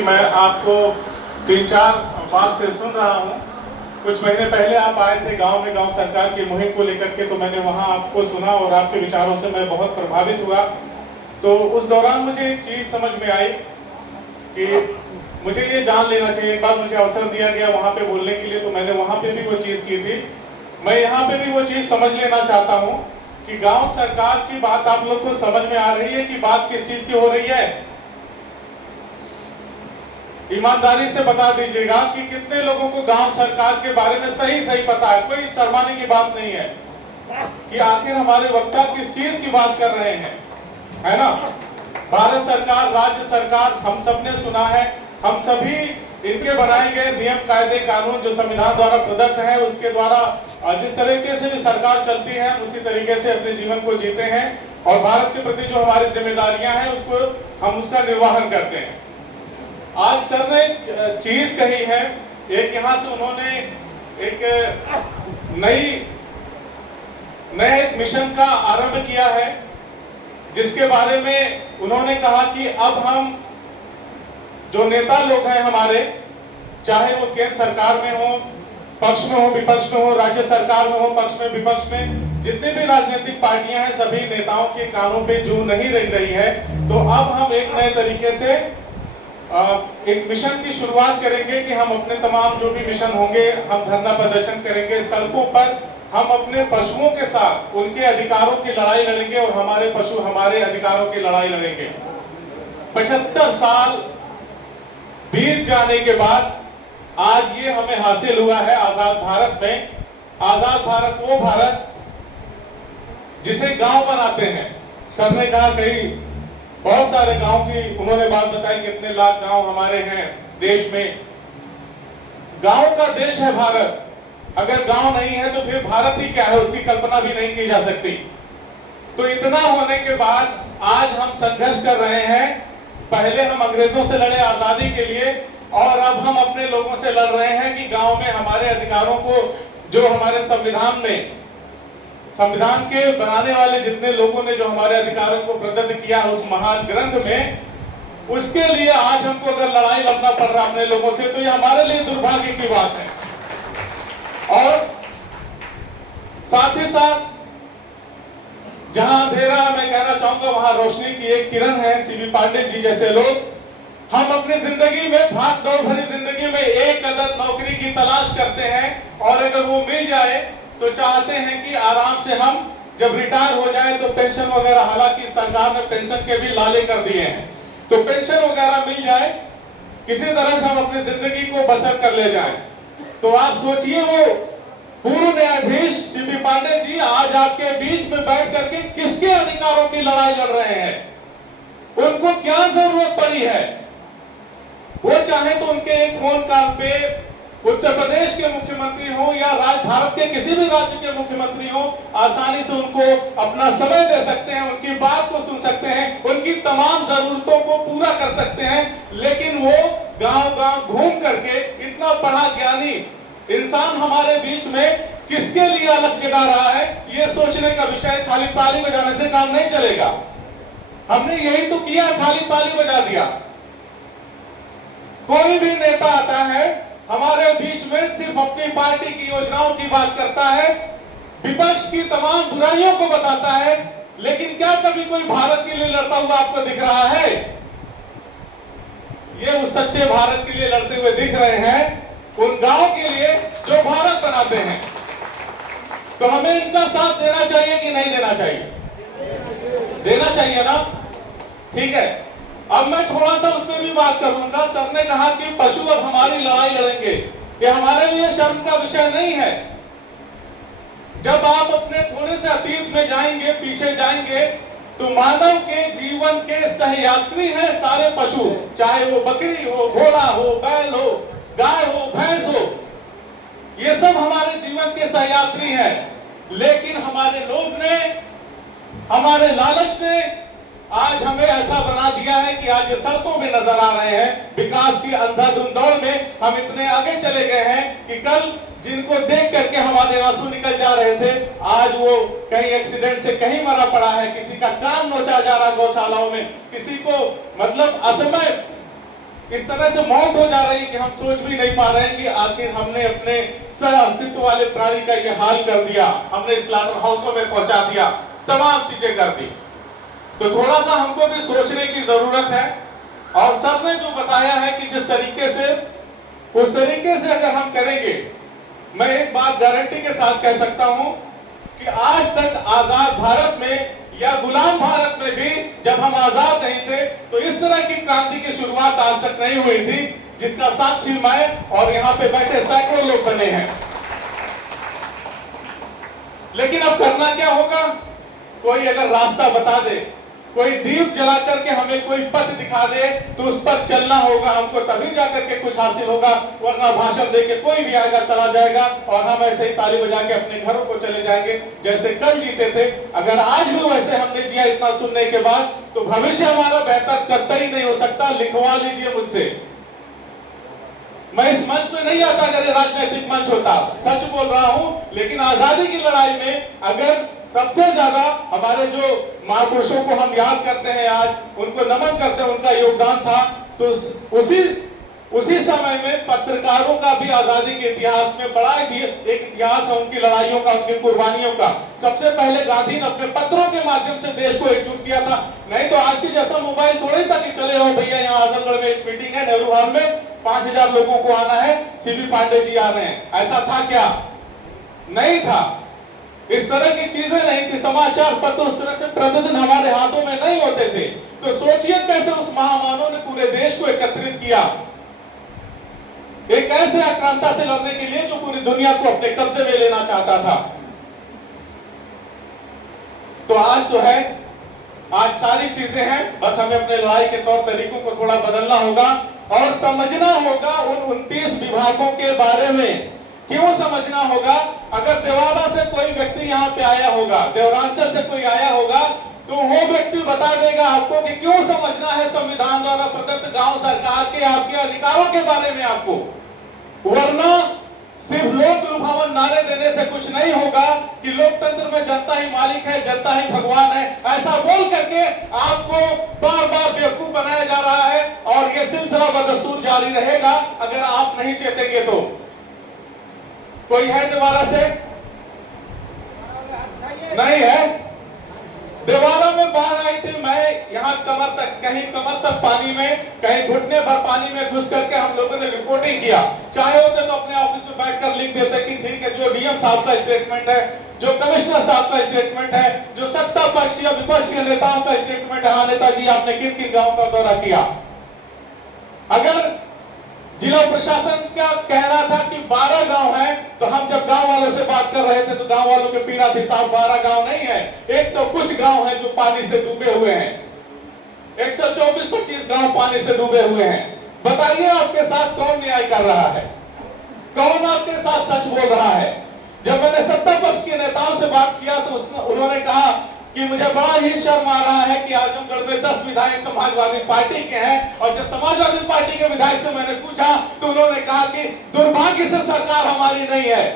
मैं आपको 3-4 बार से सुन रहा हूं। कुछ महीने पहले आप आए थे गांव में, गांव सरकार की मुहिम को लेकर के, तो मैंने वहां आपको सुना और आपके विचारों से मैं बहुत प्रभावित हुआ। तो उस दौरान मुझे एक चीज समझ में आई कि मुझे ये जान लेना चाहिए। एक बार मुझे अवसर दिया गया वहां पे बोलने के लिए, तो मैंने वहां पे भी वो चीज की थी। मैं यहाँ पे भी वो चीज समझ लेना चाहता हूँ कि गांव सरकार की बात आप लोग को समझ में आ रही है कि बात किस चीज की हो रही है। ईमानदारी से बता दीजिएगा कि कितने लोगों को गांव सरकार के बारे में सही सही पता है। कोई शर्माने की बात नहीं है कि आखिर हमारे वक्ता किस चीज की बात कर रहे हैं, है ना। भारत सरकार, राज्य सरकार, हम सबने सुना है। हम सभी इनके बनाए गए नियम, कायदे, कानून जो संविधान द्वारा प्रदत्त है, उसके द्वारा जिस तरीके से भी सरकार चलती है उसी तरीके से अपने जीवन को जीते हैं और भारत के प्रति जो हमारी जिम्मेदारियां हैं उसको हम उसका निर्वहन करते हैं। आज सर ने एक चीज कही है, एक यहाँ से उन्होंने एक नए एक मिशन का आरंभ किया है, जिसके बारे में उन्होंने कहा कि अब हम जो नेता लोग हैं हमारे, चाहे वो केंद्र सरकार में हो, पक्ष में हो, विपक्ष में हो, राज्य सरकार में हो, पक्ष में, विपक्ष में, जितने भी राजनीतिक पार्टियां हैं, सभी नेताओं के कानों पे जू नहीं रही है। तो अब हम एक नए तरीके से एक मिशन की शुरुआत करेंगे कि हम अपने तमाम जो भी मिशन होंगे, हम धरना प्रदर्शन करेंगे, सड़कों पर हम अपने पशुओं के साथ उनके अधिकारों की लड़ाई लड़ेंगे और हमारे पशु हमारे अधिकारों की लड़ाई लड़ेंगे। 75 साल बीत जाने के बाद आज ये हमें हासिल हुआ है आजाद भारत में। आजाद भारत वो भारत जिसे गांव बनाते हैं। सर ने कहा कहीं बहुत सारे गांव की उन्होंने बात बताई, कितने लाख गांव हमारे हैं देश में। गांव का देश है भारत। अगर गांव नहीं है तो फिर भारत ही क्या है, उसकी कल्पना भी नहीं की जा सकती। तो इतना होने के बाद आज हम संघर्ष कर रहे हैं। पहले हम अंग्रेजों से लड़े आजादी के लिए और अब हम अपने लोगों से लड़ रहे हैं कि गांव में हमारे अधिकारों को, जो हमारे संविधान के बनाने वाले जितने लोगों ने जो हमारे अधिकारों को प्रदत्त किया उस महान ग्रंथ में, उसके लिए आज हमको अगर लड़ाई लड़ना पड़ रहा अपने लोगों से, तो ये हमारे लिए दुर्भाग्य की बात है। और साथ ही साथ जहां अंधेरा मैं कहना चाहूंगा वहां रोशनी की एक किरण है। सीबी पांडे जी जैसे लोग, हम अपनी जिंदगी में, भाग दौड़ भरी जिंदगी में एक अदद नौकरी की तलाश करते हैं और अगर वो मिल जाए तो चाहते हैं कि आराम से हम जब रिटायर हो जाए तो पेंशन वगैरह, हालांकि सरकार ने पेंशन के भी लाले कर दिए हैं, तो पेंशन वगैरह मिल जाए, किसी तरह से हम अपनी जिंदगी को बसर कर ले जाएं। तो आप सोचिए, वो पूर्व न्यायाधीश सीबी पांडे जी आज आपके बीच में बैठ करके किसके अधिकारों की लड़ाई लड़ रहे हैं? उनको क्या जरूरत पड़ी है? वो चाहे तो उनके एक फोन कॉल पे उत्तर प्रदेश के मुख्यमंत्री हो या भारत के किसी भी राज्य के मुख्यमंत्री हो, आसानी से उनको अपना समय दे सकते हैं, उनकी बात को सुन सकते हैं, उनकी तमाम जरूरतों को पूरा कर सकते हैं। लेकिन वो गांव-गांव घूम करके इतना पढ़ा ज्ञानी इंसान हमारे बीच में किसके लिए अलग जगा रहा है, ये सोचने का विषय। खाली ताली बजाने से काम नहीं चलेगा। हमने यही तो किया, खाली ताली बजा दिया। कोई भी नेता आता है हमारे बीच में, सिर्फ अपनी पार्टी की योजनाओं की बात करता है, विपक्ष की तमाम बुराइयों को बताता है, लेकिन क्या कभी कोई भारत के लिए लड़ता हुआ आपको दिख रहा है? ये उस सच्चे भारत के लिए लड़ते हुए दिख रहे हैं, उन गांव के लिए जो भारत बनाते हैं। तो हमें इनका साथ देना चाहिए कि नहीं देना चाहिए? देना चाहिए ना? ठीक है। अब मैं थोड़ा सा उस पर भी बात करूंगा। सर ने कहा कि पशु अब हमारी लड़ाई लड़ेंगे। ये हमारे लिए शर्म का विषय नहीं है। जब आप अपने थोड़े से अतीत में जाएंगे, पीछे जाएंगे, तो मानव के जीवन के सहयात्री हैं सारे पशु, चाहे वो बकरी हो, घोड़ा हो, बैल हो, गाय हो, भैंस हो, ये सब हमारे जीवन के सहयात्री हैं। लेकिन हमारे लोभ ने, हमारे लालच ने आज हमें ऐसा बना दिया है कि आज ये सड़कों में नजर आ रहे हैं। विकास की अंधाधुंध दौड़ में हम इतने आगे चले गए हैं कि कल जिनको देख करके हमारे आंसू निकल जा रहे थे, आज वो कहीं एक्सीडेंट से कहीं मरा पड़ा है, किसी का कान नोचा जा रहा गौशालाओं में, किसी को मतलब असमय इस तरह से मौत हो जा रही है कि हम सोच भी नहीं पा रहे हैं कि आखिर हमने अपने सह अस्तित्व वाले प्राणी का ये हाल कर दिया, हमने स्लॉटर हाउसों में पहुंचा दिया, तमाम चीजें कर दी। तो थोड़ा सा हमको भी सोचने की जरूरत है। और सर ने जो बताया है कि जिस तरीके से, उस तरीके से अगर हम करेंगे, मैं एक बात गारंटी के साथ कह सकता हूं कि आज तक आजाद भारत में या गुलाम भारत में भी जब हम आजाद नहीं थे तो इस तरह की क्रांति की शुरुआत आज तक नहीं हुई थी, जिसका साक्षी मैं और यहां पे बैठे सैकड़ों लोग बने हैं। लेकिन अब करना क्या होगा? कोई अगर रास्ता बता दे, कोई दीप जला करके हमें कोई पथ दिखा दे तो उस पर चलना होगा हमको, तभी जाकर के कुछ हासिल होगा। वरना भाषण देके कोई भी आएगा चला जाएगा और हम ऐसे ही ताली बजा के अपने घरों को चले जाएंगे जैसे कल जीते थे। अगर आज भी वैसे हमने जिया इतना सुनने के बाद, तो भविष्य हमारा बेहतर कतई नहीं हो सकता। लिखवा लीजिए मुझसे, मैं इस मंच पे नहीं आता अगर ये राजनीतिक मंच होता, सच बोल रहा हूं। लेकिन आजादी की लड़ाई में अगर सबसे ज्यादा हमारे जो महापुरुषों को हम याद करते हैं, आज उनको नमन करते हैं, उनका योगदान था, तो उसी समय में पत्रकारों का भी आजादी के इतिहास में बड़ा एक इतिहास है, उनकी लड़ाइयों का, उनकी कुर्बानियों का। सबसे पहले गांधी ने अपने पत्रों के माध्यम से देश को एकजुट किया था। नहीं तो आज की जैसा मोबाइल थोड़ा ही था कि चले आओ भैया यहाँ आजमगढ़ में एक मीटिंग है, नेहरू हॉल में 5000 लोगों को आना है, सीबी पांडे जी आ रहे हैं। ऐसा था क्या? नहीं था। इस तरह की चीजें नहीं थी। समाचार पत्र उस तरह से प्रतिदिन हमारे हाथों में नहीं होते थे। तो सोचिए कैसे उस महामानव ने पूरे देश को एकत्रित किया, एक ऐसे आक्रांता से लड़ने के लिए जो पूरी दुनिया को अपने कब्जे में लेना चाहता था। तो आज तो है, आज सारी चीजें हैं, बस हमें अपने लड़ाई के तौर तरीकों को थोड़ा बदलना होगा और समझना होगा उन 29 विभागों के बारे में। क्यों समझना होगा? अगर देवाला से कोई व्यक्ति यहाँ पे आया होगा, देवरांचल से कोई आया होगा, तो वो व्यक्ति बता देगा आपको कि क्यों समझना है संविधान द्वारा प्रदत्त गांव सरकार के आपके अधिकारों के बारे में आपको। वरना सिर्फ लोक लुभावन नारे देने से कुछ नहीं होगा कि लोकतंत्र में जनता ही मालिक है, जनता ही भगवान है, ऐसा बोल करके आपको बार बार बेवकूफ बनाया जा रहा है। और ये सिलसिला बदस्तूर जारी रहेगा अगर आप नहीं चेतेंगे तो। कोई है दोबारा से? नहीं है। देवाला में बाढ़ आई थी, मैं यहाँ कमर तक, कहीं कमर तक पानी में, कहीं घुटने भर पानी में घुस करके हम लोगों ने रिपोर्टिंग किया। चाहे होते तो अपने ऑफिस में बैठकर लिख देते कि ठीक है, जो डीएम साहब का स्टेटमेंट है, जो कमिश्नर साहब का स्टेटमेंट है, जो सत्ता पक्ष या विपक्ष के नेताओं का स्टेटमेंट है, हाँ नेताजी आपने किन किन गाँव का दौरा किया। अगर जिला प्रशासन का कहना था कि 12 गांव है, तो हम जब गांव वालों से बात कर रहे थे तो गांव वालों के पीड़ा थी, साहब 12 गांव नहीं है, 100 कुछ गांव हैं जो पानी से डूबे हुए हैं, 124-25 गांव पानी से डूबे हुए हैं। बताइए आपके साथ कौन न्याय कर रहा है? कौन आपके साथ सच बोल रहा है? जब मैंने सत्ता पक्ष के नेताओं से बात किया तो उन्होंने कहा कि मुझे बड़ा ही शर्म आ रहा है कि आजमगढ़ में 10 विधायक समाजवादी पार्टी के हैं। और जब समाजवादी पार्टी के विधायक से मैंने पूछा तो उन्होंने कहा कि दुर्भाग्य से सरकार हमारी नहीं है,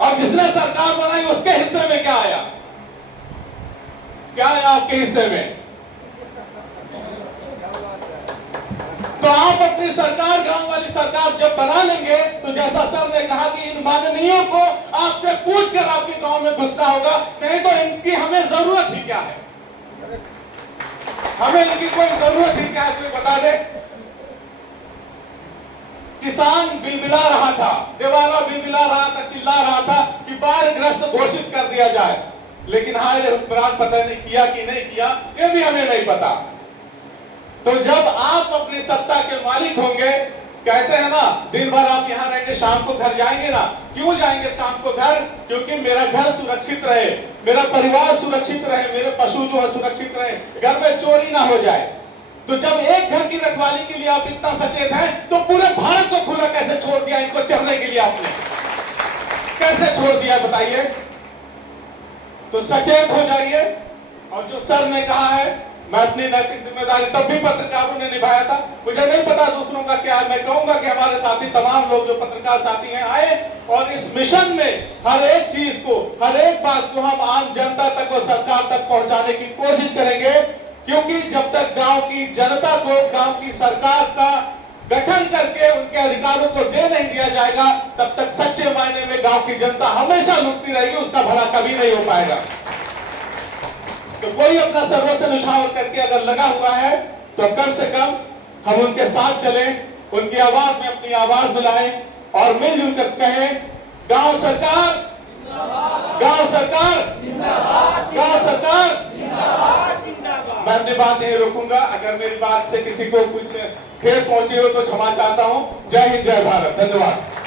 और जिसने सरकार बनाई उसके हिस्से में क्या आया? क्या आया आपके हिस्से में? तो आप अपनी सरकार, गांव वाली सरकार जब बना लेंगे तो जैसा सर ने कहा कि इन माननीयों को आपसे पूछकर आपके गांव में घुसना होगा, नहीं तो इनकी हमें जरूरत ही क्या है? हमें इनकी कोई जरूरत ही क्या है? कोई बता दे। किसान बिलबिला रहा था, देवाला बिलबिला रहा था, चिल्ला रहा था कि बाढ़ग्रस्त घोषित कर दिया जाए, लेकिन हाय हुक्मरान पता नहीं किया कि नहीं किया, ये भी हमें नहीं पता। तो जब आप अपनी सत्ता के मालिक होंगे, कहते हैं ना दिन भर आप यहाँ रहेंगे, शाम को घर जाएंगे ना। क्यों जाएंगे शाम को घर? क्योंकि मेरा घर सुरक्षित रहे, मेरा परिवार सुरक्षित रहे, मेरे पशु जो है सुरक्षित रहे, घर में चोरी ना हो जाए। तो जब एक घर की रखवाली के लिए आप इतना सचेत हैं, तो पूरे भारत को खुला कैसे छोड़ दिया इनको चलने के लिए? आपने कैसे छोड़ दिया बताइए? तो सचेत हो जाइए। और जो सर ने कहा है, मैं अपनी नैतिक जिम्मेदारी तब भी पत्रकारों ने निभाया था। मुझे नहीं पता दूसरों का क्या है, मैं कहूंगा कि हमारे साथी तमाम लोग जो पत्रकार साथी हैं आए और इस मिशन में हर एक चीज को, हर एक बात को हम आम जनता तक और सरकार तक पहुंचाने की कोशिश करेंगे। क्योंकि जब तक गांव की जनता को गांव की सरकार का गठन करके उनके अधिकारों को दे नहीं दिया जाएगा, तब तक सच्चे मायने में गांव की जनता हमेशा लुटती रहेगी, उसका भला कभी नहीं हो पाएगा। तो कोई अपना सर्वस्व न्यौछावर करके अगर लगा हुआ है तो कम से कम हम उनके साथ चलें, उनकी आवाज में अपनी आवाज बुलाएं और मिलजुल कर कहें, गांव सरकार, गांव सरकार, गांव सरकार। मैं अपनी बात नहीं रोकूंगा। अगर मेरी बात से किसी को कुछ ठेस पहुंची हो तो क्षमा चाहता हूं। जय हिंद, जय भारत, धन्यवाद।